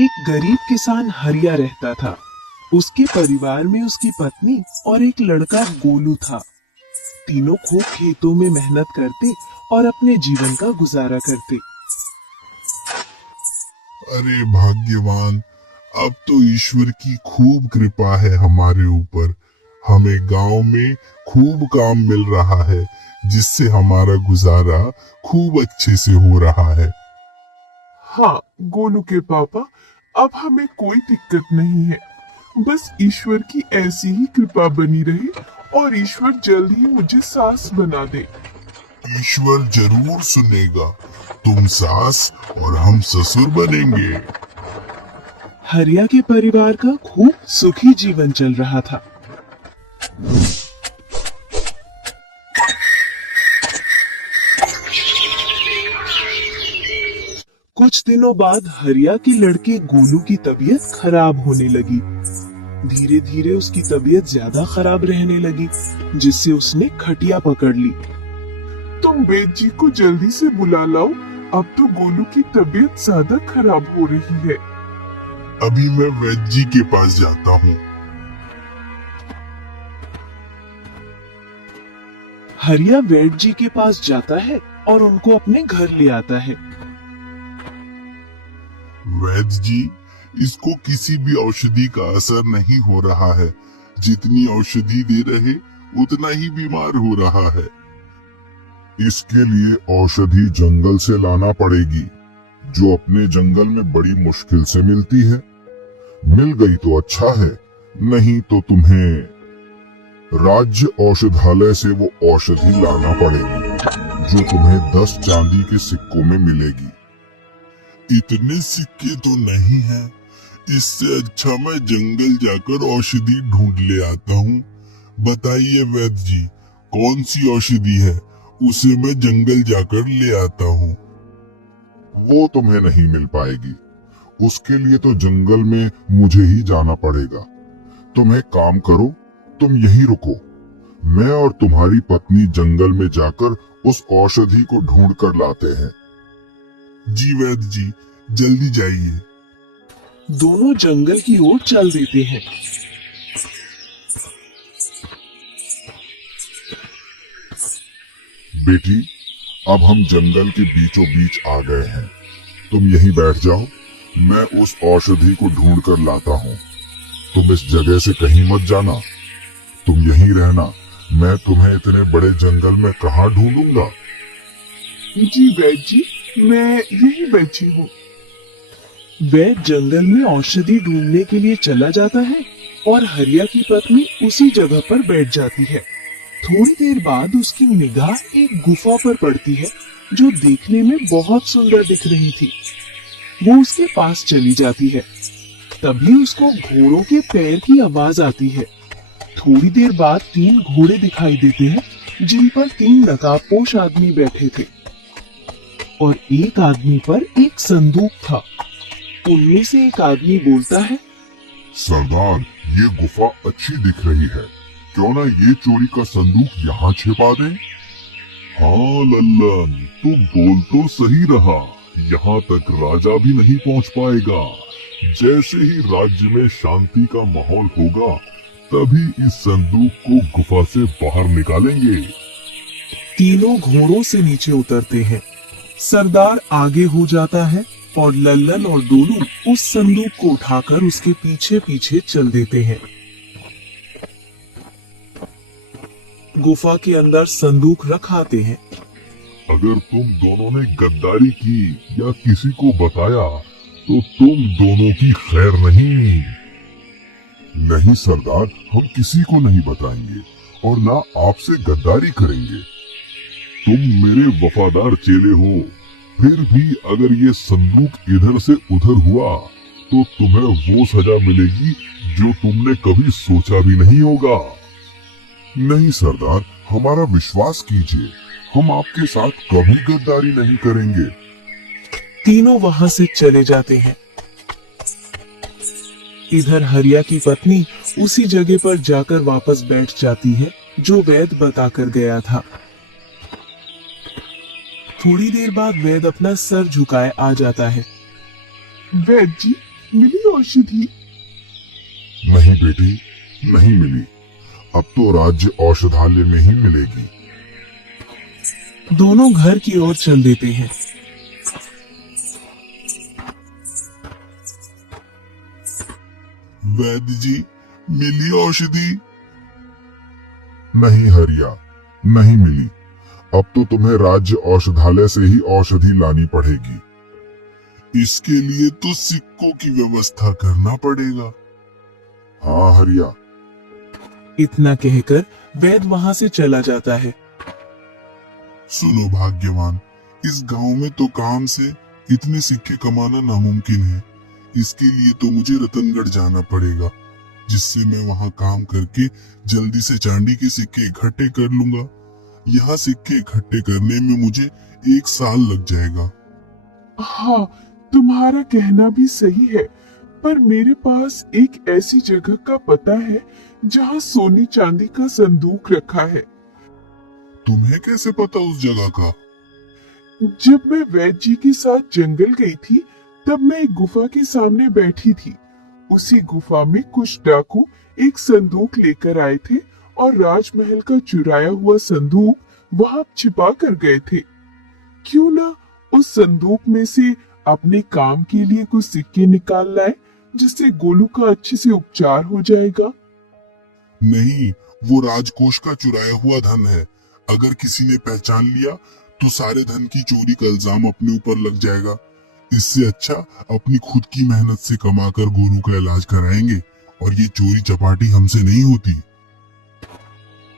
एक गरीब किसान हरिया रहता था। उसके परिवार में उसकी पत्नी और एक लड़का गोलू था। तीनों खूब खेतों में मेहनत करते और अपने जीवन का गुजारा करते। अरे भाग्यवान, अब तो ईश्वर की खूब कृपा है हमारे ऊपर। हमें गांव में खूब काम मिल रहा है, जिससे हमारा गुजारा खूब अच्छे से हो रहा है। हाँ गोलू के पापा, अब हमें कोई दिक्कत नहीं है। बस ईश्वर की ऐसी ही कृपा बनी रहे और ईश्वर जल्द ही मुझे सास बना दे। ईश्वर जरूर सुनेगा। तुम सास और हम ससुर बनेंगे। हरिया के परिवार का खूब सुखी जीवन चल रहा था। कुछ दिनों बाद हरिया के लड़के गोलू की तबीयत खराब होने लगी। धीरे धीरे उसकी तबीयत ज्यादा खराब रहने लगी, जिससे उसने खटिया पकड़ ली। तुम वेद जी को जल्दी से बुला लाओ, अब तो गोलू की तबीयत ज्यादा खराब हो रही है। अभी मैं वैद्य जी के पास जाता हूँ। हरिया वैद्य जी के पास जाता है और उनको अपने घर ले आता है। वैद्य जी, इसको किसी भी औषधि का असर नहीं हो रहा है। जितनी औषधि दे रहे उतना ही बीमार हो रहा है। इसके लिए औषधि जंगल से लाना पड़ेगी, जो अपने जंगल में बड़ी मुश्किल से मिलती है। मिल गई तो अच्छा है, नहीं तो तुम्हें राज्य औषधालय से वो औषधि लाना पड़ेगी, जो तुम्हें 10 चांदी के सिक्कों में मिलेगी। इतने सिक्के तो नहीं हैं। इससे अच्छा मैं जंगल जाकर औषधि ढूंढ ले आता हूँ। बताइए वैद्य जी, कौन सी औषधि है, उसे मैं जंगल जाकर ले आता हूँ। वो तुम्हें नहीं मिल पाएगी। उसके लिए तो जंगल में मुझे ही जाना पड़ेगा। तुम एक काम करो, तुम यहीं रुको। मैं और तुम्हारी पत्नी जंगल में जाकर उस औषधि को ढूंढ कर लाते हैं। जी वैद्य जी, जल्दी जाइए। दोनों जंगल की ओर चल देते हैं। बेटी, अब हम जंगल के बीचों बीच आ गए हैं। तुम यहीं बैठ जाओ, मैं उस औषधि को ढूंढ कर लाता हूँ। तुम इस जगह से कहीं मत जाना, तुम यहीं रहना। मैं तुम्हें इतने बड़े जंगल में कहाँ ढूंढूंगा। जी वैद्य जी, मैं यही बैठी हूँ। वैद्य जंगल में औषधि ढूंढने के लिए चला जाता है और हरिया की पत्नी उसी जगह पर बैठ जाती है। थोड़ी देर बाद उसकी निगाह एक गुफा पर पड़ती है, जो देखने में बहुत सुंदर दिख रही थी। वो उसके पास चली जाती है। तभी उसको घोड़ों के पैर की आवाज आती है। थोड़ी देर बाद 3 घोड़े दिखाई देते हैं, जिन पर 3 नकाबपोश आदमी बैठे थे और एक आदमी पर एक संदूक था। उनमें से एक आदमी बोलता है, सरदार, ये गुफा अच्छी दिख रही है, क्यों ना ये चोरी का संदूक यहाँ छिपा दें। हाँ लल्लन, तू बोल तो सही रहा। यहाँ तक राजा भी नहीं पहुँच पाएगा। जैसे ही राज्य में शांति का माहौल होगा, तभी इस संदूक को गुफा से बाहर निकालेंगे। तीनों घोड़ों से नीचे उतरते हैं। सरदार आगे हो जाता है और लल्लन और डोलू उस संदूक को उठाकर उसके पीछे पीछे चल देते हैं। गुफा के अंदर संदूक रख आते हैं। अगर तुम दोनों ने गद्दारी की या किसी को बताया, तो तुम दोनों की खैर नहीं। नहीं सरदार, हम किसी को नहीं बताएंगे और ना आपसे गद्दारी करेंगे। तुम मेरे वफादार चेले हो, फिर भी अगर ये संदूक इधर से उधर हुआ, तो तुम्हें वो सजा मिलेगी जो तुमने कभी सोचा भी नहीं होगा। नहीं सरदार, हमारा विश्वास कीजिए, हम आपके साथ कभी गद्दारी नहीं करेंगे। तीनों वहां से चले जाते हैं। इधर हरिया की पत्नी उसी जगह पर जाकर वापस बैठ जाती है, जो वैद्य बताकर गया था। थोड़ी देर बाद वैद्य अपना सर झुकाए आ जाता है। वैद्य जी, मिली औषधि? नहीं बेटी, नहीं मिली। अब तो राज्य औषधालय में ही मिलेगी। दोनों घर की ओर चल देते हैं। वैद्य जी, मिली औषधि? नहीं हरिया, नहीं मिली। अब तो तुम्हें राज्य औषधालय से ही औषधि लानी पड़ेगी। इसके लिए तो सिक्कों की व्यवस्था करना पड़ेगा। हाँ हरिया। इतना कहकर वैद्य वहां से चला जाता है। सुनो भाग्यवान, इस गांव में तो काम से इतने सिक्के कमाना नामुमकिन है। इसके लिए तो मुझे रतनगढ़ जाना पड़ेगा, जिससे मैं वहां काम करके जल्दी से चांदी के सिक्के इकट्ठे कर लूंगा। यहाँ सिक्के इकट्ठे करने में मुझे 1 साल लग जाएगा। हाँ, तुम्हारा कहना भी सही है, पर मेरे पास एक ऐसी जगह का पता है जहाँ सोने चांदी का संदूक रखा है। तुम्हें कैसे पता उस जगह का? जब मैं वैद्य जी के साथ जंगल गई थी, तब मैं एक गुफा के सामने बैठी थी। उसी गुफा में कुछ डाकू एक संदूक लेकर आए थे और राजमहल का चुराया हुआ संदूक वहां छिपा कर गए थे। क्यों ना उस संदूक में से अपने काम के लिए कुछ सिक्के निकाल लाए, जिससे गोलू का अच्छे से उपचार हो जाएगा। नहीं, वो राजकोष का चुराया हुआ धन है। अगर किसी ने पहचान लिया तो सारे धन की चोरी का इल्जाम अपने ऊपर लग जाएगा। इससे अच्छा अपनी खुद की मेहनत से कमाकर गोलू का इलाज कराएंगे, और ये चोरी चपाटी हमसे नहीं होती।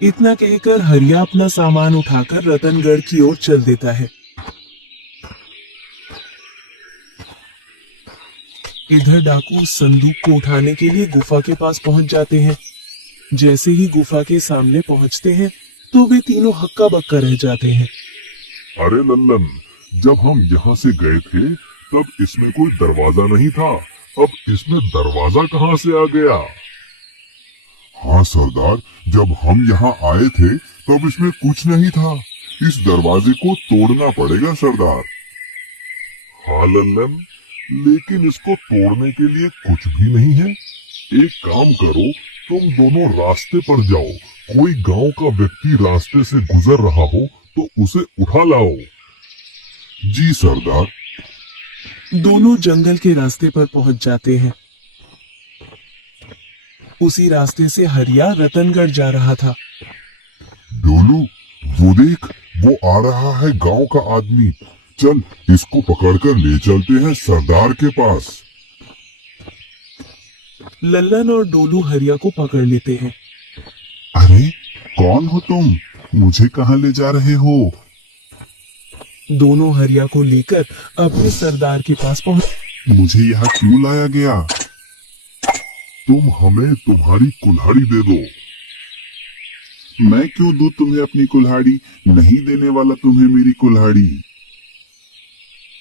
इतना कहकर हरिया अपना सामान उठाकर रतनगढ़ की ओर चल देता है। इधर डाकू उस संदूक को उठाने के लिए गुफा के पास पहुंच जाते हैं। जैसे ही गुफा के सामने पहुंचते हैं तो वे तीनों हक्का बक्का रह जाते हैं। अरे लल्लन, जब हम यहाँ से गए थे तब इसमें कोई दरवाजा नहीं था। अब इसमें दरवाजा कहाँ से आ गया? हाँ सरदार, जब हम यहाँ आए थे तब इसमें कुछ नहीं था। इस दरवाजे को तोड़ना पड़ेगा सरदार। हाँ लल्लन, लेकिन इसको तोड़ने के लिए कुछ भी नहीं है। एक काम करो, तुम दोनों रास्ते पर जाओ। कोई गांव का व्यक्ति रास्ते से गुजर रहा हो तो उसे उठा लाओ। जी सरदार। दोनों जंगल के रास्ते पर पहुंच जाते हैं। उसी रास्ते से हरिया रतनगढ़ जा रहा था। डोलू, वो देख, वो आ रहा है गांव का आदमी। चल, इसको पकड़कर ले चलते हैं सरदार के पास। लल्लन और डोलू हरिया को पकड़ लेते हैं। अरे कौन हो तुम? मुझे कहाँ ले जा रहे हो? दोनों हरिया को लेकर अपने सरदार के पास पहुंच। मुझे यहाँ क्यों लाया गया? तुम हमें तुम्हारी कुल्हाड़ी दे दो। मैं क्यों दूं तुम्हें अपनी कुल्हाड़ी? नहीं देने वाला तुम्हें मेरी कुल्हाड़ी।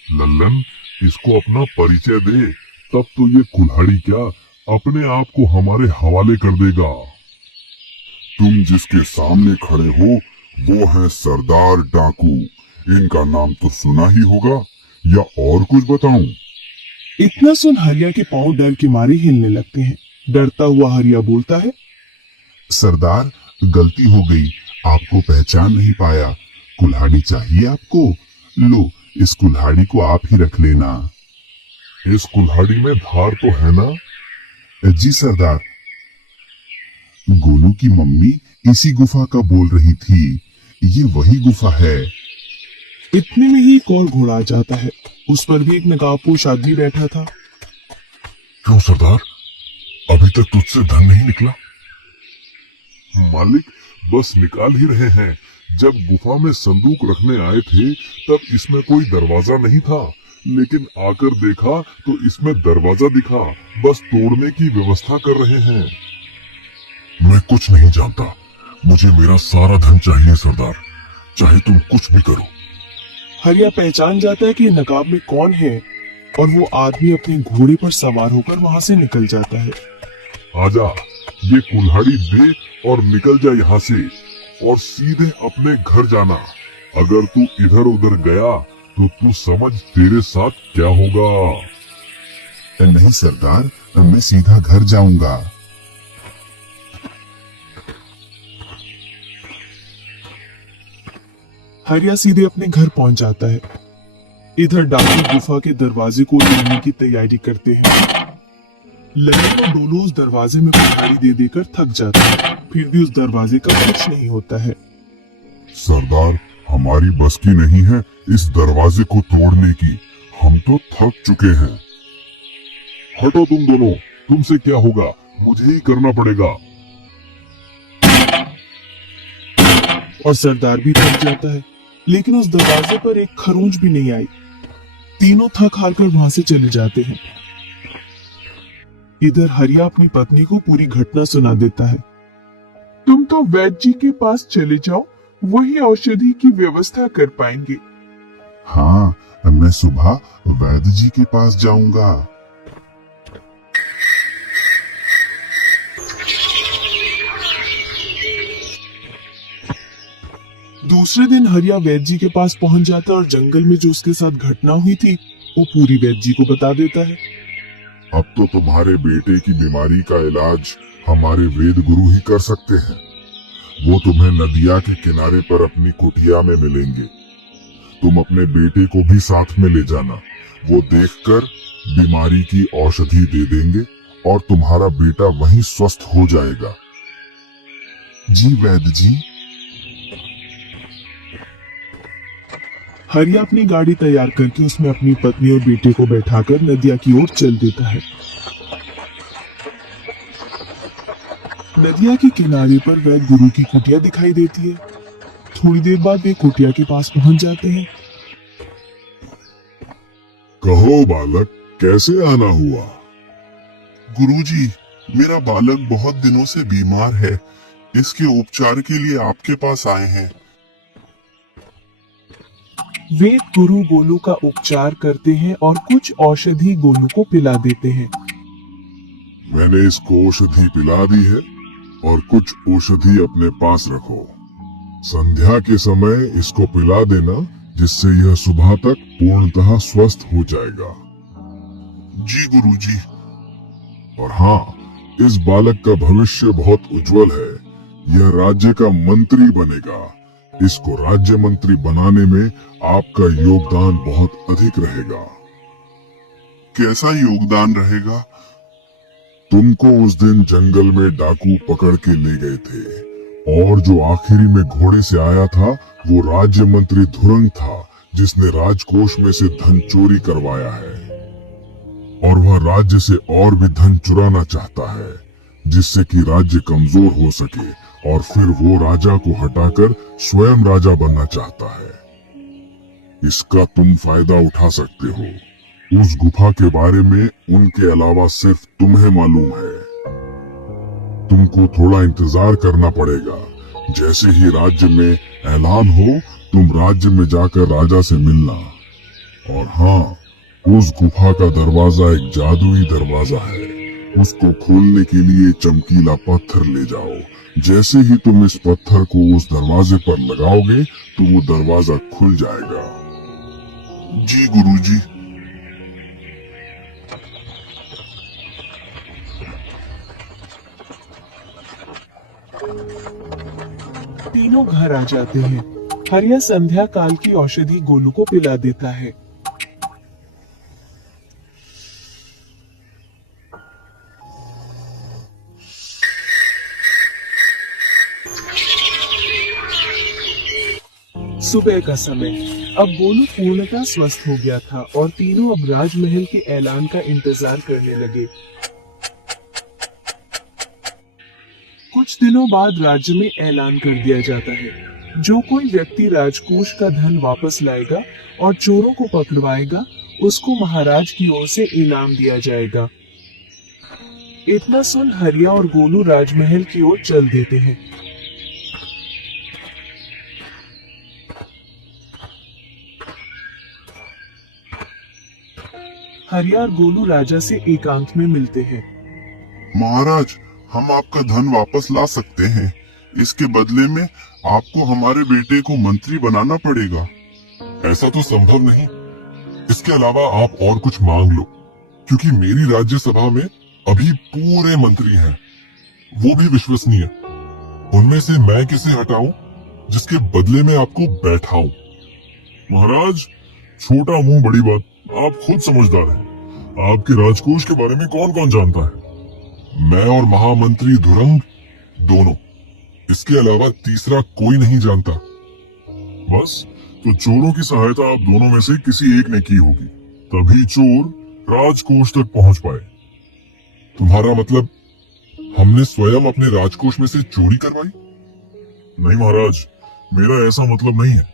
लल्लन, इसको अपना परिचय दे, तब तो ये कुल्हाड़ी क्या अपने आप को हमारे हवाले कर देगा। तुम जिसके सामने खड़े हो वो है सरदार डाकू। इनका नाम तो सुना ही होगा, या और कुछ बताऊं? इतना सुन हरिया के पांव डर के मारे हिलने लगते हैं। डरता हुआ हरिया बोलता है, सरदार, गलती हो गई, आपको पहचान नहीं पाया। कुल्हाड़ी चाहिए आपको? लो, इस कुल्हाड़ी को आप ही रख लेना। इस कुल्हाड़ी में धार तो है ना? जी सरदार। गोलू की मम्मी इसी गुफा का बोल रही थी। ये वही गुफा है। इतने में ही एक और घोड़ा आ जाता है। उस पर भी एक नकाबपोश आदमी बैठा था। क्यों सरदार, अभी तक तुझसे धन नहीं निकला? मालिक, बस निकाल ही रहे हैं। जब गुफा में संदूक रखने आए थे तब इसमें कोई दरवाजा नहीं था, लेकिन आकर देखा तो इसमें दरवाजा दिखा। बस तोड़ने की व्यवस्था कर रहे हैं। मैं कुछ नहीं जानता, मुझे मेरा सारा धन चाहिए सरदार, चाहे तुम कुछ भी करो। हरिया पहचान जाता है कि नकाब में कौन है, और वो आदमी अपने घोड़े पर सवार होकर वहां से निकल जाता है। आजा, ये कुल्हाड़ी दे और निकल जा यहाँ से, और सीधे अपने घर जाना। अगर तू इधर उधर गया तो तू समझ तेरे साथ क्या होगा। नहीं सरदार, मैं सीधा घर जाऊंगा। हरिया सीधे अपने घर पहुंच जाता है। इधर डाकू गुफा के दरवाजे को तोड़ने की तैयारी करते हैं। ललन और डोलो उस दरवाजे में कुल्हाड़ी दे देकर थक जाते हैं, फिर भी उस दरवाजे का कुछ नहीं होता है। सरदार, हमारी बस की नहीं है इस दरवाजे को तोड़ने की, हम तो थक चुके हैं। हटो तुम दोनों, तुमसे क्या होगा, मुझे ही करना पड़ेगा। और सरदार भी थक जाता है, लेकिन उस दरवाजे पर एक खरोंच भी नहीं आई। तीनों थक हार कर वहां से चले जाते हैं। इधर हरिया अपनी पत्नी को पूरी घटना सुना देता है। तुम तो वैद्य जी के पास चले जाओ, वही औषधि की व्यवस्था कर पाएंगे। हाँ, मैं सुबह वैद्य जी के पास जाऊंगा। दूसरे दिन हरिया वैद्य जी के पास पहुंच जाता है और जंगल में जो उसके साथ घटना हुई थी वो पूरी वैद्य जी को बता देता है। अब तो तुम्हारे बेटे की बीमारी का इलाज हमारे वेद गुरु ही कर सकते हैं। वो तुम्हें नदिया के किनारे पर अपनी कुटिया में मिलेंगे। तुम अपने बेटे को भी साथ में ले जाना, वो देखकर बीमारी की औषधि दे देंगे और तुम्हारा बेटा वहीं स्वस्थ हो जाएगा। जी वैद्य जी। हरिया अपनी गाड़ी तैयार करके उसमें अपनी पत्नी और बेटे को बैठाकर नदिया की ओर चल देता है। नदिया के किनारे पर वैद्य गुरु की कुटिया दिखाई देती है। थोड़ी देर बाद वे कुटिया के पास पहुंच जाते हैं। कहो बालक, कैसे आना हुआ? गुरुजी, मेरा बालक बहुत दिनों से बीमार है, इसके उपचार के लिए आपके पास आए हैं। वेद गुरु गोलू का उपचार करते हैं और कुछ औषधि गोलू को पिला देते हैं। मैंने इसको औषधि पिला दी है और कुछ औषधि अपने पास रखो। संध्या के समय इसको पिला देना, जिससे यह सुबह तक पूर्णतः स्वस्थ हो जाएगा। जी गुरुजी। और हाँ, इस बालक का भविष्य बहुत उज्जवल है। यह राज्य का मंत्री बनेगा। इसको राज्य मंत्री बनाने में आपका योगदान बहुत अधिक रहेगा। कैसा योगदान रहेगा? तुमको उस दिन जंगल में डाकू पकड़ के ले गए थे और जो आखिरी में घोड़े से आया था वो राज्य मंत्री धुरंग था, जिसने राजकोष में से धन चोरी करवाया है और वह राज्य से और भी धन चुराना चाहता है, जिससे कि राज्य कमजोर हो सके और फिर वो राजा को हटाकर स्वयं राजा बनना चाहता है। इसका तुम फायदा उठा सकते हो। उस गुफा के बारे में उनके अलावा सिर्फ तुम्हें मालूम है। तुमको थोड़ा इंतजार करना पड़ेगा। जैसे ही राज्य में ऐलान हो, तुम राज्य में जाकर राजा से मिलना। और हाँ, उस गुफा का दरवाजा एक जादुई दरवाजा है। उसको खोलने के लिए चमकीला पत्थर ले जाओ। जैसे ही तुम इस पत्थर को उस दरवाजे पर लगाओगे तो वो दरवाजा खुल जाएगा। जी गुरुजी। तीनों घर आ जाते हैं। हरिया संध्या काल की औषधि गोलू को पिला देता है। सुबह का समय। अब गोलू पूर्णतः स्वस्थ हो गया था और तीनों अब राजमहल के ऐलान का इंतजार करने लगे। कुछ दिनों बाद राज्य में ऐलान कर दिया जाता है, जो कोई व्यक्ति राजकोष का धन वापस लाएगा और चोरों को पकड़वाएगा, उसको महाराज की ओर से इनाम दिया जाएगा। इतना सुन हरिया और गोलू राजमहल की ओर चल देते हैं। हरिया और गोलू राजा से एकांत में मिलते हैं। महाराज, हम आपका धन वापस ला सकते हैं। इसके बदले में आपको हमारे बेटे को मंत्री बनाना पड़ेगा। ऐसा तो संभव नहीं। इसके अलावा आप और कुछ मांग लो। क्योंकि मेरी राज्यसभा में अभी पूरे मंत्री हैं, वो भी विश्वसनीय। उनमें से मैं किसे हटाऊं जिसके बदले में आपको बैठाऊं? महाराज, छोटा मुंह बड़ी बात, आप खुद समझदार हैं। आपके राजकोष के बारे में कौन कौन जानता है? मैं और महामंत्री धुरंग दोनों, इसके अलावा तीसरा कोई नहीं जानता। बस, तो चोरों की सहायता आप दोनों में से किसी एक ने की होगी, तभी चोर राजकोष तक पहुंच पाए। तुम्हारा मतलब हमने स्वयं अपने राजकोष में से चोरी करवाई? नहीं महाराज, मेरा ऐसा मतलब नहीं है।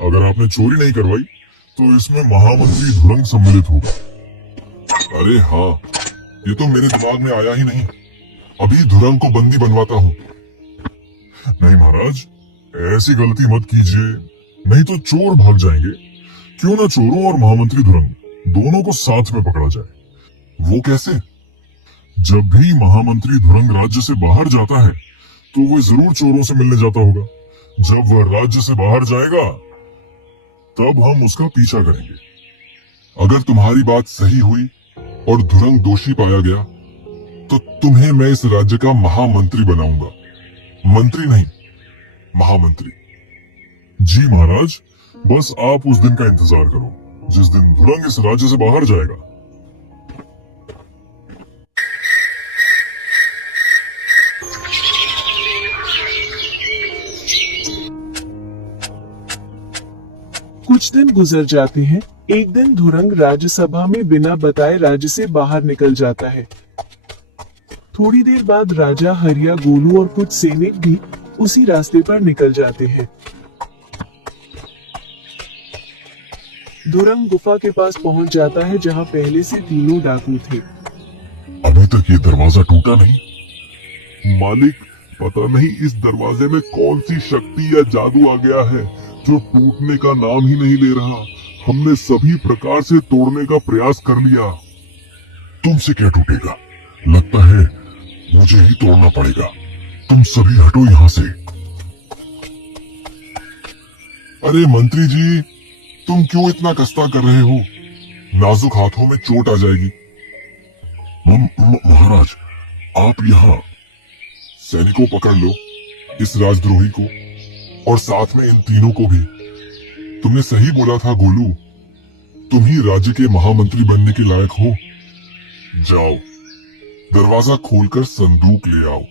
अगर आपने चोरी नहीं करवाई तो इसमें महामंत्री धुरंग सम्मिलित होगा। अरे हाँ, ये तो मेरे दिमाग में आया ही नहीं। अभी धुरंग को बंदी बनवाता हूँ। नहीं महाराज, ऐसी गलती मत कीजिए, नहीं तो चोर भाग जाएंगे। क्यों ना चोरों और महामंत्री धुरंग दोनों को साथ में पकड़ा जाए। वो कैसे? जब भी महामंत्री धुरंग राज्य से बाहर जाता है तो वो जरूर चोरों से मिलने जाता होगा। जब वह राज्य से बाहर जाएगा तब हम उसका पीछा करेंगे। अगर तुम्हारी बात सही हुई और धुरंग दोषी पाया गया तो तुम्हें मैं इस राज्य का महामंत्री बनाऊंगा। मंत्री नहीं, महामंत्री। जी महाराज, बस आप उस दिन का इंतजार करो जिस दिन धुरंग इस राज्य से बाहर जाएगा। कुछ दिन गुजर जाते हैं। एक दिन धुरंग राज्यसभा में बिना बताए राज्य से बाहर निकल जाता है। थोड़ी देर बाद राजा हरिया, गोलू और कुछ सैनिक भी उसी रास्ते पर निकल जाते हैं। धुरंग गुफा के पास पहुंच जाता है जहां पहले से तीनों डाकू थे। अभी तक ये दरवाजा टूटा नहीं। मालिक, पता नहीं इस दरवाजे में कौन सी शक्ति या जादू आ गया है जो टूटने का नाम ही नहीं ले रहा। हमने सभी प्रकार से तोड़ने का प्रयास कर लिया। तुमसे क्या टूटेगा? लगता है मुझे ही तोड़ना पड़ेगा। तुम सभी हटो यहाँ से। अरे मंत्री जी, तुम क्यों इतना कष्टा कर रहे हो? नाजुक हाथों में चोट आ जाएगी। महाराज, आप यहाँ सैनिकों पकड़ लो, इस राजद्रोही को और साथ में इन तीनों को भी। तुमने सही बोला था गोलू, तुम ही राज्य के महामंत्री बनने के लायक हो। जाओ, दरवाजा खोलकर संदूक ले आओ।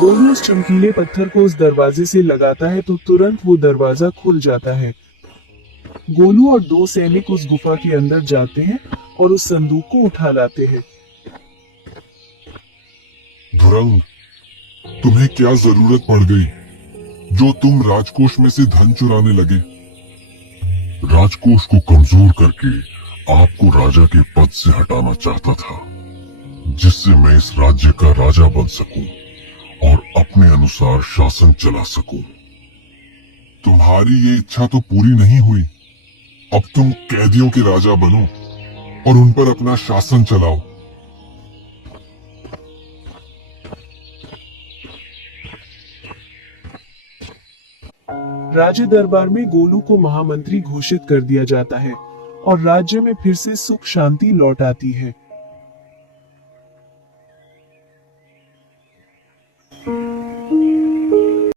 गोलू उस चमकीले पत्थर को उस दरवाजे से लगाता है तो तुरंत वो दरवाजा खुल जाता है। गोलू और दो सैनिक उस गुफा के अंदर जाते हैं और उस संदूक को उठा लाते हैं। धुरंग, तुम्हें क्या जरूरत पड़ गई जो तुम राजकोष में से धन चुराने लगे? राजकोष को कमजोर करके आपको राजा के पद से हटाना चाहता था, जिससे मैं इस राज्य का राजा बन सकूं और अपने अनुसार शासन चला सकूं। तुम्हारी ये इच्छा तो पूरी नहीं हुई। अब तुम कैदियों के राजा बनो और उन पर अपना शासन चलाओ। राज्य दरबार में गोलू को महामंत्री घोषित कर दिया जाता है और राज्य में फिर से सुख शांति लौट आती है।